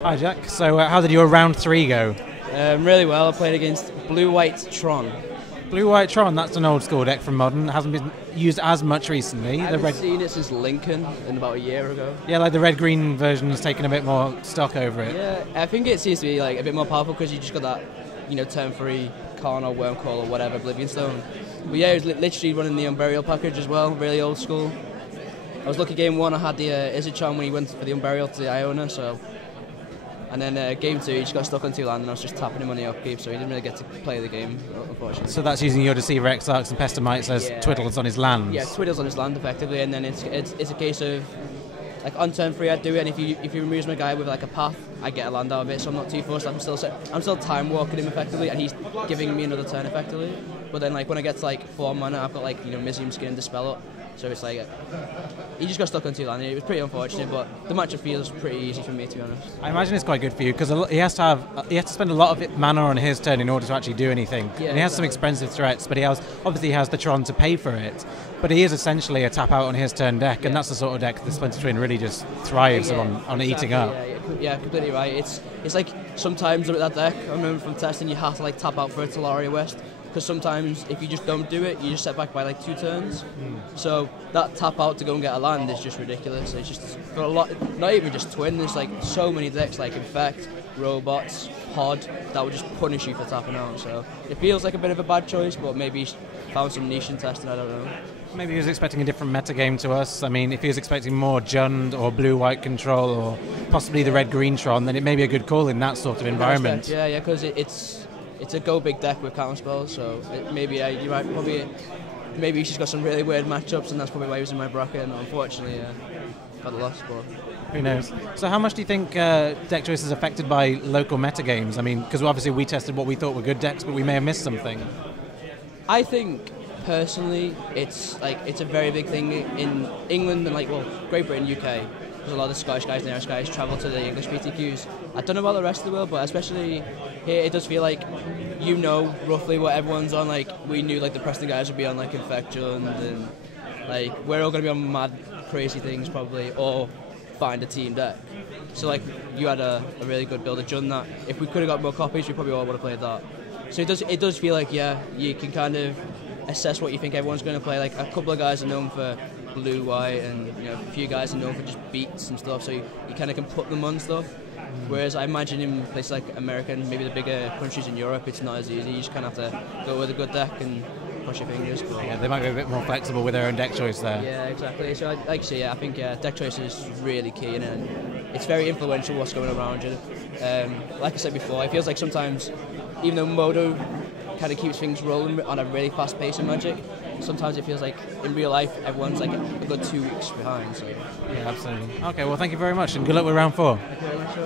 Hi Jack, so how did your round 3 go? Really well. I played against Blue-White Tron. Blue-White Tron, that's an old school deck from Modern, hasn't been used as much recently. I haven't seen it since Lincoln in about a year ago. Yeah, like the red-green version has taken a bit more stock over it. Yeah, I think it seems to be like a bit more powerful because you just got that, turn 3 Karn or Wormcall or whatever, Oblivion Stone. But yeah, it was literally running the Unburial package as well, really old school. I was lucky game 1, I had the Izzet-Tron when he went for the Unburial to the Iona, so... And then game 2, he just got stuck on 2 land and I was just tapping him on the upkeep, so he didn't really get to play the game, unfortunately. So that's using your Deceiver Exarchs and Pestimites as twiddles on his lands? Yeah, twiddles on his land effectively, and then it's a case of, like on turn 3 I'd do it, and if he removes my guy with like a path, I get a land out of it, so I'm not too forced. I'm still time walking him effectively, and he's giving me another turn effectively. But then like when I get to like 4 mana, I've got like Mizium Skin and Dispel up, so it's like he just got stuck on 2 land. It was pretty unfortunate, but the matchup feels pretty easy for me, to be honest. I imagine it's quite good for you because he has to spend a lot of mana on his turn in order to actually do anything. Yeah, and he has some expensive threats, but he obviously has the Tron to pay for it. But he is essentially a tap out on his turn deck, and that's the sort of deck that Splinter Twin really just thrives on exactly, eating up. Yeah, completely right. It's like sometimes with that deck, I remember from testing, you have to like tap out for a Talaria West. Because sometimes if you just don't do it, you just set back by like 2 turns. So that tap out to go and get a land is just ridiculous. It's just for a lot, not even just Twin. There's like so many decks like Infect, Robots, Pod that would just punish you for tapping out. So it feels like a bit of a bad choice, but maybe he's found some niche in testing. I don't know. Maybe he was expecting a different metagame to us. I mean, if he was expecting more Jund or blue-white control or possibly the red-green Tron, then it may be a good call in that sort of environment. Yeah, because it's a go big deck with counter spells, so maybe you're right. Maybe he's just got some really weird matchups, and that's probably why he was in my bracket. And unfortunately, got lost. But who knows? So, how much do you think deck choice is affected by local metagames? I mean, because obviously we tested what we thought were good decks, but we may have missed something. I think personally, it's a very big thing in England and Great Britain, UK. Because a lot of the Scottish guys and Irish guys travel to the English PTQs. I don't know about the rest of the world, but especially here, it does feel like roughly what everyone's on. Like we knew the Preston guys would be on Infection, and we're all going to be on mad, crazy things probably, or find a team deck. So you had a really good build of Jund that if we could have got more copies, we probably all would have played that. So it does feel like you can kind of assess what you think everyone's going to play. Like a couple of guys are known for blue, white, and a few guys are known for just beats and stuff. So you kind of can put them on stuff. Whereas I imagine in places like America and maybe the bigger countries in Europe, it's not as easy. You just kind of have to go with a good deck and cross your fingers. But yeah, they might be a bit more flexible with their own deck choice there. Yeah, exactly. So like I say, I think deck choice is really key, and it's very influential what's going around you. Like I said before, it feels like sometimes, even though Modo kind of keeps things rolling on a really fast pace in Magic, sometimes it feels like in real life everyone's a good 2 weeks behind. So yeah, absolutely. Okay, well, thank you very much, and good luck with round 4. Thank you very much.